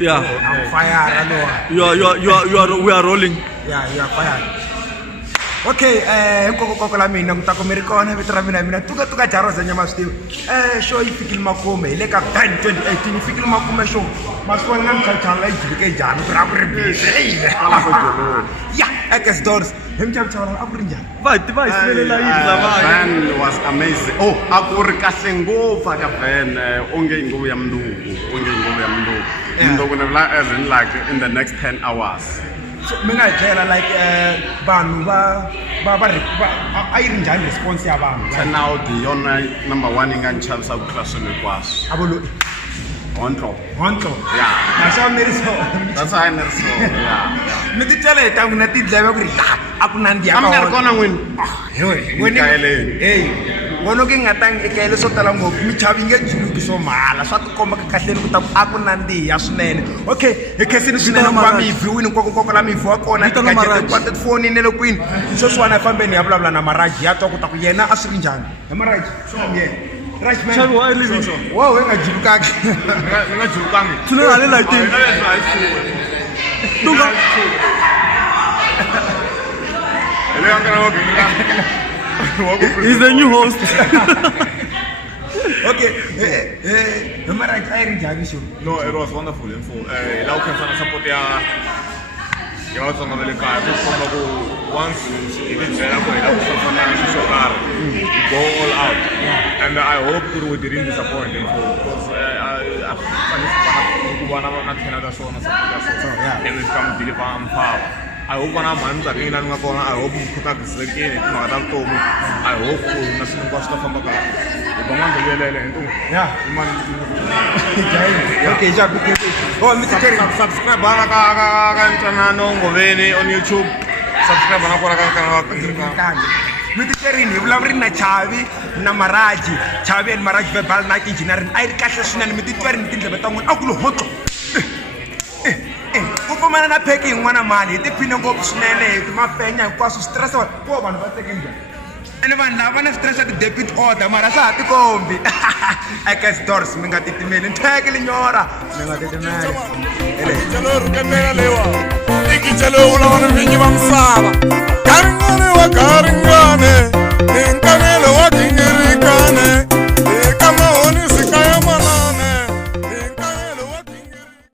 Yeah. I'm fired. We are rolling. Yeah, you are fired. Okay, nkoko la mina ngitako mi ri kona vito ra mina tuka jaro za nyama swi show yi fikile makume le ka 2018 yi fikile makume show maswala na mchachana yi jike jana ku ra ku ri busy ya Ekes Dors hemchachana a ku ri njani Va isimelela yini lava. Van was amazing. Oh, a ku ri kahle ngopfu ka Van onge nguvu ya mnduku mnduku ne vula as in like in the next 10 hours. so mina jela like vanhu va a yi ri njani response ya vanhu 10 out the yona number 1 inga nchavisa ku tlula swilo hinkwaswo. abolo Honto. yeah nasho mi ri so That's how I know. Yeah. mi ti tele ta n'wina tindleve ku ri a ku nandziya A mi nga ri kona n'wini? Hey, vona ke nga tang ekele swo tala ngopfu mi chavi nge juluki swo mhala swa tikomba ka kahleni ku ta ku a ku nandziha swinene okay hi khensini swinene ku va mi hi viwini nkoka la mi hi viwa kona kwata tifonini le kwini sweswiwani a fambeni ya vulavula na Maraji ya twa ku ta ku yena a swi ri njhani he Maraji Raj man Chavi, why are you leaving? wow we nga julukangi Ni nga julukangi. Tuna ale like thing. Tunga. He's the new host. okay he Maraji a yi ri njhani show No, it was wonderful. La u khensa na support ya vatsonga va le kaya ku komba ku once hi ti byela ku hi lava ku famba na xilo xo karhi go all out and I hope ku ri we didn't disappoint because ku vana va na thena ta swona support ya swona and it come deliver empower. I hope vana mhani tsakile la ni nga kona I hope mi khutakisekile timhaka ta vutomi I hope ku na swilo hinkwaswo swi ta famba kahle hi ba mandlelele hi ntungu yeah okay jabu oh mi ti subscribe ka ntwanano ngoveni on YouTube subscribe na kona ka kanal mi ti kerini hi vulavuri na Chavi na Maraji Chavi and Maraji verbal night engineering a yi ri kahle swinene mi ti twerini tindleve ta n'wina a ku lo hotlo ku pfumana na pheki yin'wana mali hi tiphine ngopfu swinene hi mafenya hinkwaswo stress ko vanhu va teke njhani ene vanhu lava va na stress ya ti-debit order mara swa ha tikombi Ekes Dors mi nga titimeli ntheke linyora mi nga titimeli Ikitelo rukanela lewa ikitelo ulavana vinyi va misava garingane wa garingane